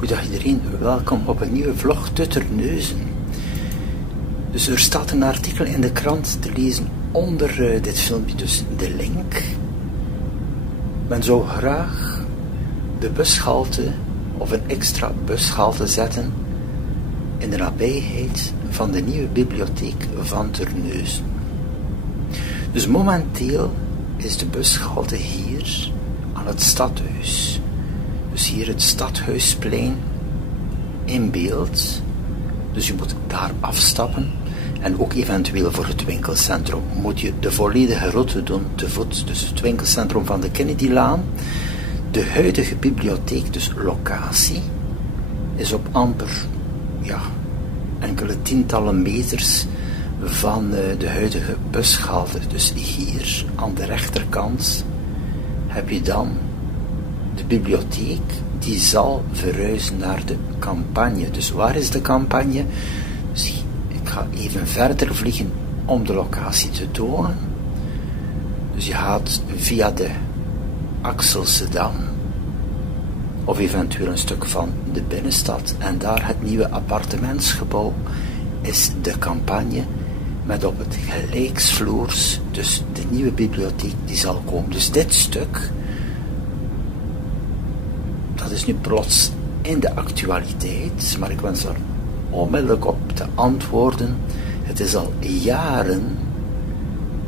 Goedendag iedereen, welkom op een nieuwe vlog Tutterneuzen. Dus er staat een artikel in de krant te lezen onder dit filmpje, dus de link. Men zou graag de bushalte of een extra bushalte zetten in de nabijheid van de nieuwe bibliotheek van Terneuzen. Dus momenteel is de bushalte hier aan het stadhuis. Dus hier het Stadhuisplein in beeld. Dus je moet daar afstappen. En ook eventueel voor het winkelcentrum moet je de volledige route doen te voet. Dus het winkelcentrum van de Kennedylaan. De huidige bibliotheek, dus locatie, is op amper enkele tientallen meters van de huidige bushalte. Dus hier aan de rechterkant heb je dan de bibliotheek, die zal verhuizen naar de Campagne. Dus waar is de Campagne? Dus ik ga even verder vliegen om de locatie te tonen. Dus je gaat via de Axelse Dam of eventueel een stuk van de binnenstad en daar het nieuwe appartementsgebouw is de Campagne met op het gelijksvloers dus de nieuwe bibliotheek die zal komen. Dus dit stuk, dat is nu plots in de actualiteit, maar ik wens er onmiddellijk op te antwoorden. Het is al jaren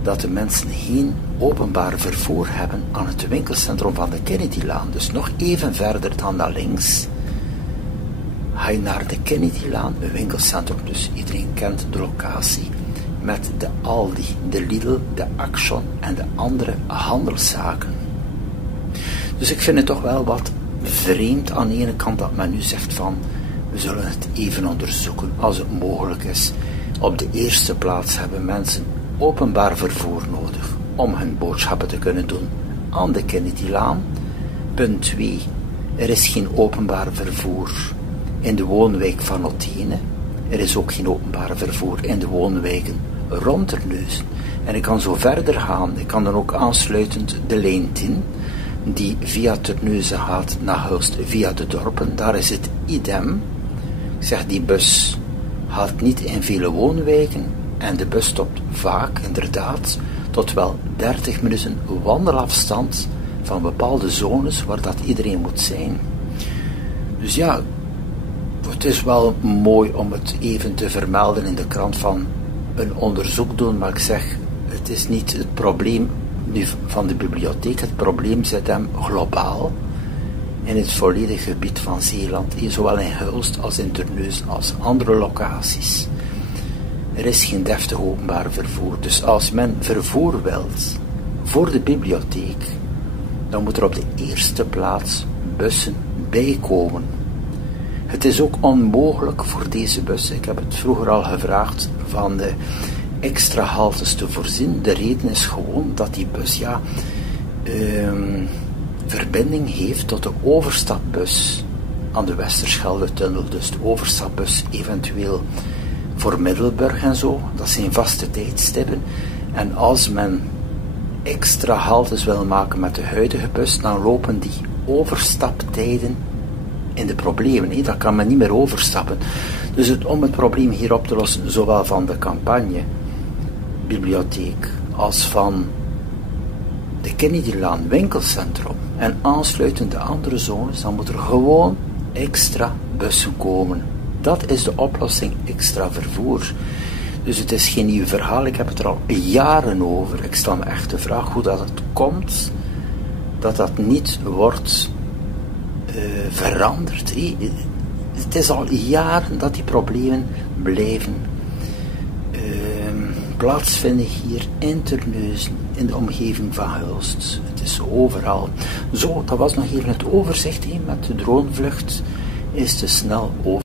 dat de mensen geen openbaar vervoer hebben aan het winkelcentrum van de Kennedylaan. Dus nog even verder dan naar links ga je naar de Kennedylaan, een winkelcentrum. Dus iedereen kent de locatie met de Aldi, de Lidl, de Action en de andere handelszaken. Dus ik vind het toch wel wat vreemd aan de ene kant dat men nu zegt van we zullen het even onderzoeken als het mogelijk is. Op de eerste plaats hebben mensen openbaar vervoer nodig om hun boodschappen te kunnen doen aan de Kennedylaan. Punt 2. Er is geen openbaar vervoer in de woonwijk van Othene. Er is ook geen openbaar vervoer in de woonwijken rond Terneuzen. En ik kan zo verder gaan. Ik kan dan ook aansluitend de lijn 10 die via Terneuzen gaat naar Hulst via de dorpen. Daar is het idem. Ik zeg, die bus gaat niet in vele woonwijken en de bus stopt vaak inderdaad tot wel 30 minuten wandelafstand van bepaalde zones waar dat iedereen moet zijn. Dus ja, het is wel mooi om het even te vermelden in de krant van een onderzoek doen, maar ik zeg, het is niet het probleem nu van de bibliotheek, het probleem zit hem globaal in het volledige gebied van Zeeland, zowel in Hulst als in Terneuzen als andere locaties. Er is geen deftig openbaar vervoer, dus als men vervoer wilt voor de bibliotheek, dan moet er op de eerste plaats bussen bijkomen. Het is ook onmogelijk voor deze bussen, ik heb het vroeger al gevraagd, van de extra haltes te voorzien. De reden is gewoon dat die bus verbinding heeft tot de overstapbus aan de Westerschelde-tunnel. Dus de overstapbus eventueel voor Middelburg en zo. Dat zijn vaste tijdstippen. En als men extra haltes wil maken met de huidige bus, dan lopen die overstaptijden in de problemen. Dan kan men niet meer overstappen. Dus om het probleem hier op te lossen, zowel van de Campagne bibliotheek als van de Kennedylaan winkelcentrum en aansluitend de andere zones, dan moet er gewoon extra bussen komen. Dat is de oplossing, extra vervoer. Dus het is geen nieuw verhaal, ik heb het er al jaren over. Ik stel me echt de vraag hoe dat het komt dat dat niet wordt veranderd. Het is al jaren dat die problemen blijven plaatsvinden hier in Terneuzen, in de omgeving van Hulst. Het is overal. Zo, dat was nog even het overzicht. Met de dronevlucht is te snel over.